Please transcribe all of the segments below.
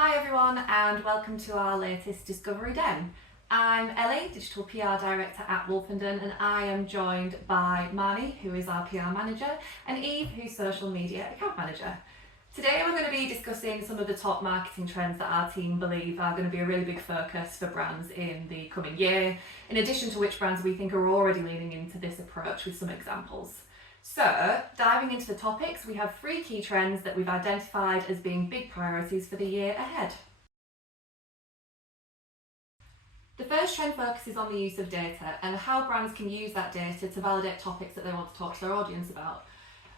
Hi everyone and welcome to our latest Discovery Den. I'm Ellie, Digital PR Director at Wolfenden, and I am joined by Marnie, who is our PR Manager, and Eve, who's Social Media Account Manager. Today we're going to be discussing some of the top marketing trends that our team believe are going to be a really big focus for brands in the coming year, in addition to which brands we think are already leaning into this approach with some examples. So, diving into the topics, we have 3 key trends that we've identified as being big priorities for the year ahead. The first trend focuses on the use of data and how brands can use that data to validate topics that they want to talk to their audience about.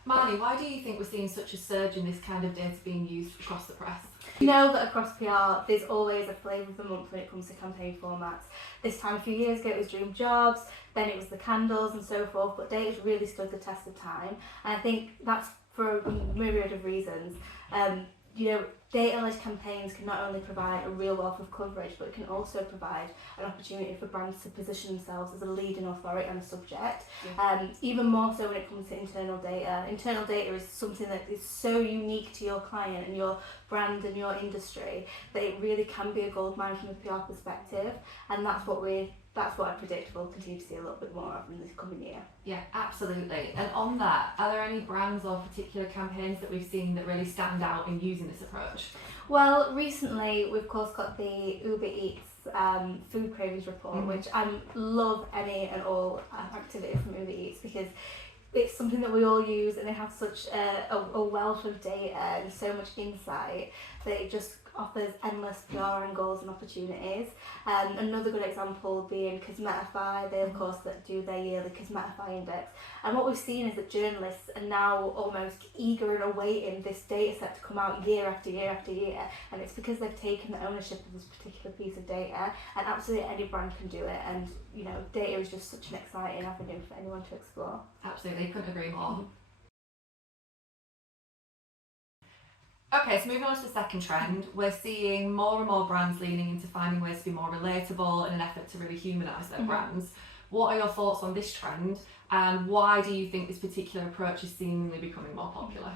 Marnie, why do you think we're seeing such a surge in this kind of data being used across the press? You know that across PR there's always a flavour of the month when it comes to campaign formats. This time a few years ago it was dream jobs, then it was the candles and so forth, but data's really stood the test of time, and I think that's for a myriad of reasons. Data-led campaigns can not only provide a real wealth of coverage, but it can also provide an opportunity for brands to position themselves as a leading authority on a subject. Yeah. Even more so when it comes to internal data. Internal data is something that is so unique to your client and your brand and your industry that it really can be a goldmine from a PR perspective, and that's what I predict we'll continue to see a little bit more of in this coming year. Yeah, absolutely. And on that, are there any brands or particular campaigns that we've seen that really stand out in using this approach? Well, recently we've of course got the Uber Eats food cravings report, which I love any and all activity from Uber Eats because it's something that we all use, and they have such a wealth of data and so much insight that it just offers endless PR and goals and opportunities. Another good example being Cosmetify. They of course that do their yearly Cosmetify index, and what we've seen is that journalists are now almost eager and awaiting this data set to come out year after year after year, and it's because they've taken the ownership of this particular piece of data, and absolutely any brand can do it, and data is just such an exciting avenue for anyone to explore. Absolutely, couldn't agree more. Okay, so moving on to the second trend, we're seeing more and more brands leaning into finding ways to be more relatable in an effort to really humanise their brands. What are your thoughts on this trend, and why do you think this particular approach is seemingly becoming more popular?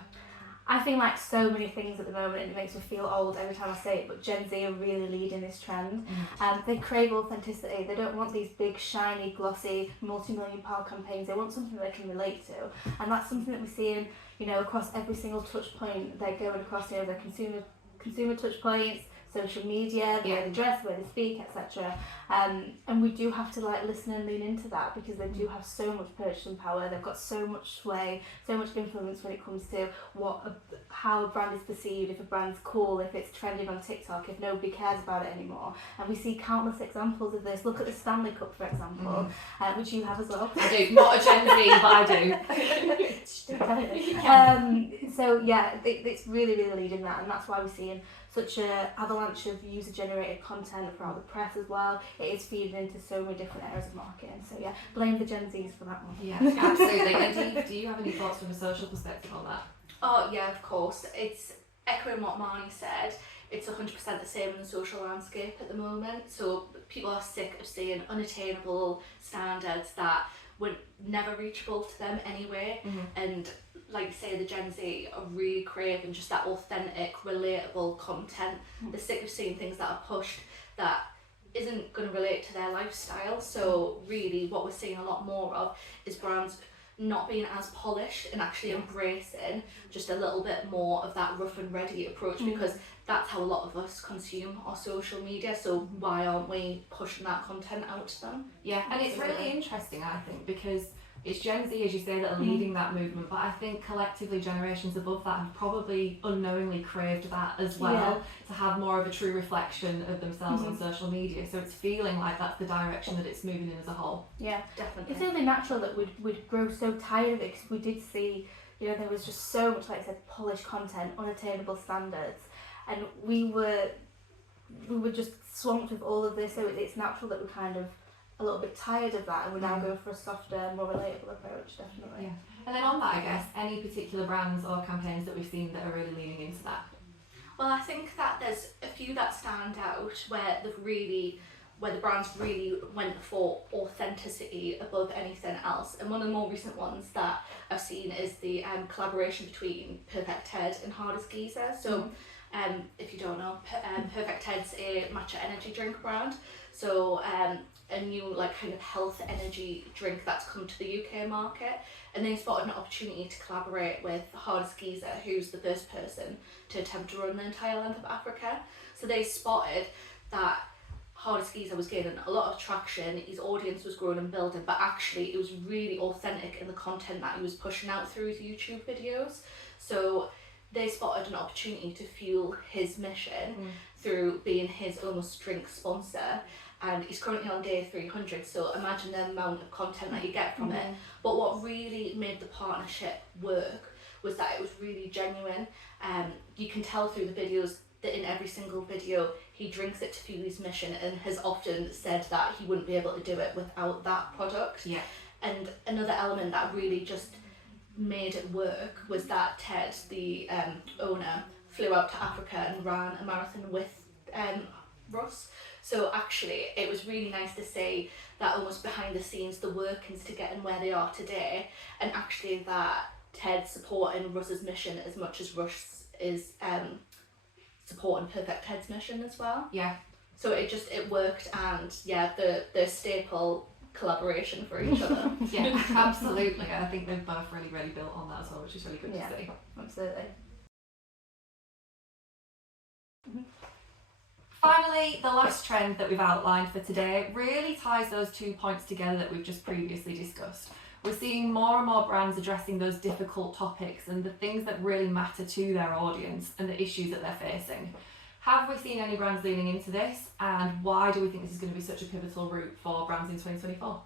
I think like so many things at the moment, and it makes me feel old every time I say it, but Gen Z are really leading this trend. They crave authenticity. They don't want these big, shiny, glossy, multi-million pound campaigns. They want something they can relate to, and that's something that we're seeing, across every single touch point. They're going across, their consumer touch points, social media, the way they dress, the way they speak, etc. And we do have to listen and lean into that because they do have so much purchasing power. They've got so much sway, so much influence when it comes to how a brand is perceived, if a brand's cool, if it's trending on TikTok, if nobody cares about it anymore. And we see countless examples of this. Look at the Stanley Cup, for example, which you have as well. I do, not a Gen Z, but I do. So yeah, it's really, really leading that, and that's why we're seeing such an avalanche of user-generated content throughout the press as well. It is feeding into so many different areas of marketing. So yeah, blame the Gen Zs for that one. Yeah, absolutely. And do you have any thoughts from a social perspective on that? Oh yeah, of course. It's echoing what Marnie said. It's 100% the same in the social landscape at the moment. So people are sick of seeing unattainable standards that were never reachable to them anyway. And like you say, the Gen Z are really craving just that authentic, relatable content. They're sick of seeing things that are pushed that isn't going to relate to their lifestyle. So really what we're seeing a lot more of is brands not being as polished and actually embracing just a little bit more of that rough and ready approach, because that's how a lot of us consume our social media. So why aren't we pushing that content out to them? Yeah, and it's really interesting, I think, because it's Gen Z, as you say, that are leading that movement, but I think collectively generations above that have probably unknowingly craved that as well, to have more of a true reflection of themselves on social media. So it's feeling like that's the direction that it's moving in as a whole. Yeah, definitely. It's only natural that we'd grow so tired of it, because we did see, there was just so much, like I said, polished content, unattainable standards, and we were just swamped with all of this. So it's natural that we're kind of a little bit tired of that, and we're now going for a softer, more relatable approach, definitely. Yeah. And then on that, I guess, any particular brands or campaigns that we've seen that are really leaning into that? Well, I think that there's a few that stand out where the brands really went for authenticity above anything else. And one of the more recent ones that I've seen is the collaboration between Perfect Ted and Hardest Geezer. So if you don't know, Perfect Head's a matcha energy drink brand. So a new like kind of health energy drink that's come to the UK market, and they spotted an opportunity to collaborate with Hardest Geezer, who's the first person to attempt to run the entire length of Africa. So they spotted that Hardest Geezer was gaining a lot of traction, his audience was growing and building, but actually it was really authentic in the content that he was pushing out through his YouTube videos. So they spotted an opportunity to fuel his mission through being his almost drink sponsor, and he's currently on day 300, so imagine the amount of content that you get from it. But what really made the partnership work was that it was really genuine. You can tell through the videos that in every single video he drinks it to fuel his mission, and has often said that he wouldn't be able to do it without that product. Yeah. And another element that really just made it work was that Ted, the owner, flew out to Africa and ran a marathon with Russ. So actually it was really nice to see that almost behind the scenes, the workings to getting where they are today, and actually that Ted's supporting Russ's mission as much as Russ is supporting Perfect Ted's mission as well. Yeah. So it worked, and yeah, the staple collaboration for each other. Yeah, absolutely. I think they've both really built on that as well, which is really good to see. Absolutely. Finally, the last trend that we've outlined for today really ties those 2 points together that we've just previously discussed. We're seeing more and more brands addressing those difficult topics and the things that really matter to their audience and the issues that they're facing. Have we seen any brands leaning into this, and why do we think this is going to be such a pivotal route for brands in 2024?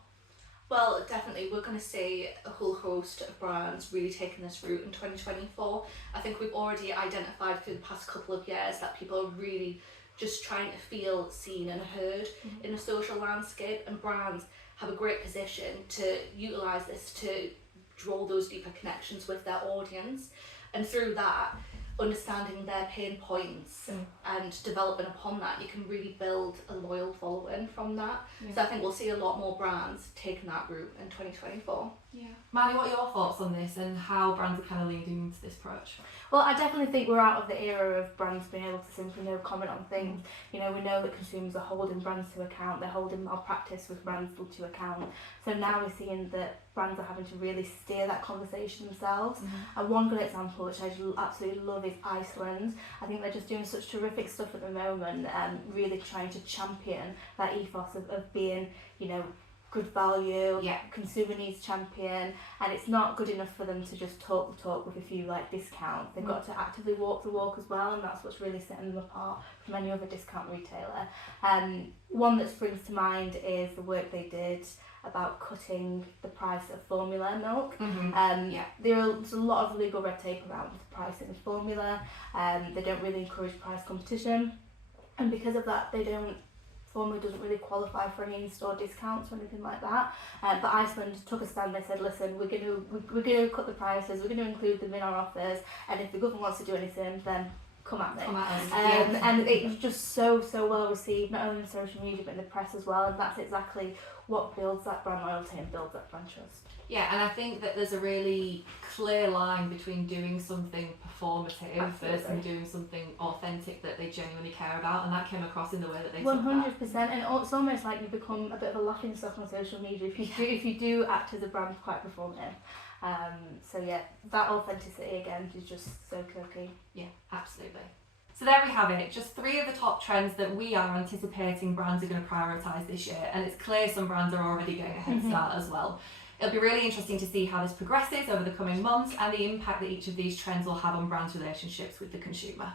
Well, definitely, we're going to see a whole host of brands really taking this route in 2024. I think we've already identified through the past couple of years that people are really just trying to feel seen and heard in a social landscape, and brands have a great position to utilise this to draw those deeper connections with their audience, and through that, understanding their pain points and developing upon that, you can really build a loyal following from that. So I think we'll see a lot more brands taking that route in 2024. Yeah. Manny, what are your thoughts on this and how brands are kind of leading into this approach? Well, I definitely think we're out of the era of brands being able to simply no comment on things. You know, we know that consumers are holding brands to account, they're holding malpractice with brands to account. So now we're seeing that brands are having to really steer that conversation themselves. And one good example, which I absolutely love, is Iceland. I think they're just doing such terrific stuff at the moment, really trying to champion that ethos of being, you know, good value, consumer needs champion, and it's not good enough for them to just talk the talk with a few like discounts. They've got to actively walk the walk as well, and that's what's really setting them apart from any other discount retailer. One that springs to mind is the work they did about cutting the price of formula milk. There's a lot of legal red tape around the pricing of formula. They don't really encourage price competition, and because of that, formula doesn't really qualify for any in-store discounts or anything like that. But Iceland took a stand. They said, listen, we're going to cut the prices, we're going to include them in our offers, and if the government wants to do anything, then come at me. And it was just so well received, not only in social media but in the press as well, and that's exactly what builds that brand loyalty and builds that brand trust. Yeah, and I think that there's a really clear line between doing something performative versus doing something authentic that they genuinely care about, and that came across in the way that they 100%, and it's almost like you become a bit of a laughing stock on social media if you do act as a brand quite performative. So yeah, that authenticity again is just so key. Yeah, absolutely. So there we have it, just 3 of the top trends that we are anticipating brands are going to prioritise this year, and it's clear some brands are already getting a head start as well. It'll be really interesting to see how this progresses over the coming months and the impact that each of these trends will have on brands' relationships with the consumer.